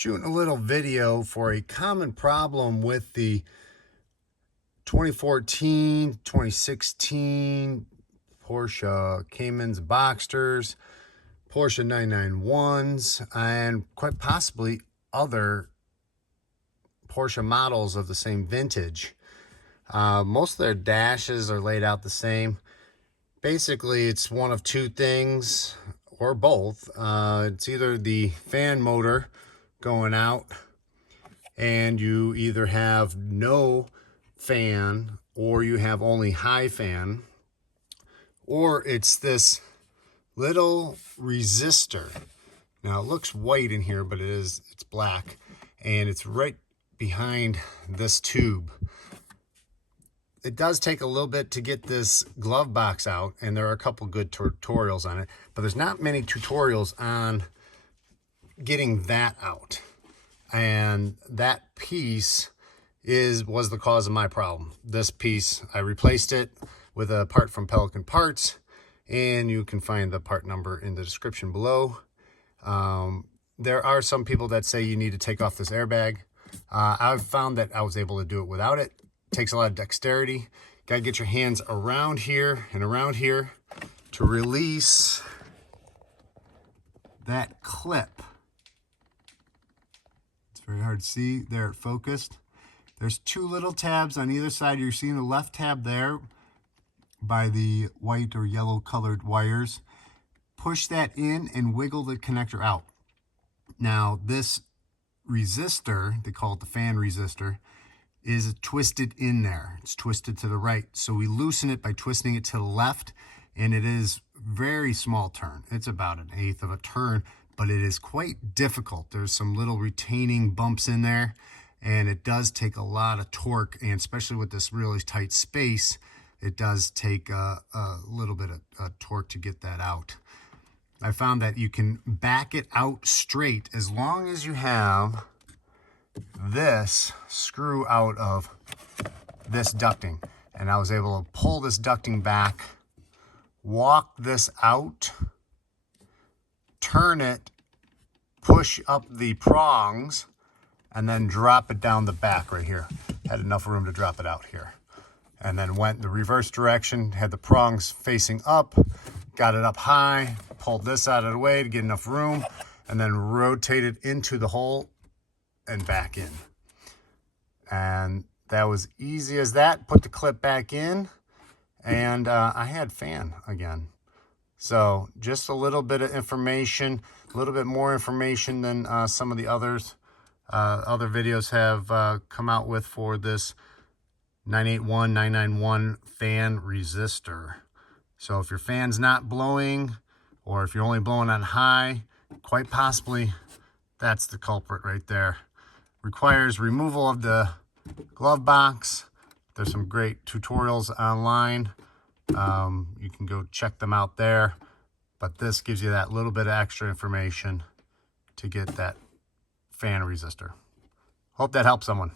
Shooting a little video for a common problem with the 2014, 2016 Porsche Caymans, Boxsters, Porsche 991s, and quite possibly other Porsche models of the same vintage. Most of their dashes are laid out the same. Basically, it's one of two things, or both. It's either the fan motor going out, and you either have no fan or you have only high fan, or it's this little resistor. Now it looks white in here, but it's black, and it's right behind this tube. It does take a little bit to get this glove box out, and there are a couple good tutorials on it, but there's not many tutorials on getting that out. And that piece was the cause of my problem. This piece, I replaced it with a part from Pelican Parts, and you can find the part number in the description below. There are some people that say you need to take off this airbag. I've found that I was able to do it without it. It takes a lot of dexterity. Gotta get your hands around here and around here to release that clip. It's very hard to see. There, it focused. There's two little tabs on either side. You're seeing the left tab there by the white or yellow colored wires. Push that in and wiggle the connector out. Now this resistor, they call it the fan resistor, is twisted in there. It's twisted to the right. So we loosen it by twisting it to the left, and it is very small turn. It's about 1/8 of a turn, but it is quite difficult. There's some little retaining bumps in there, and it does take a lot of torque, and especially with this really tight space, it does take a little bit of torque to get that out. I found that you can back it out straight as long as you have this screw out of this ducting. And I was able to pull this ducting back, walk this out, turn it, push up the prongs, and then drop it down the back right here. Had enough room to drop it out here. And then went the reverse direction, had the prongs facing up, got it up high, pulled this out of the way to get enough room, and then rotated into the hole and back in. And that was easy as that. Put the clip back in, and I had fan again. So just a little bit of information, a little bit more information than some of the other videos have come out with for this 981, 991 fan resistor. So if your fan's not blowing, or if you're only blowing on high, quite possibly that's the culprit right there. Requires removal of the glove box. There's some great tutorials online. You can go check them out there. But this gives you that little bit of extra information to get that fan resistor. Hope that helps someone.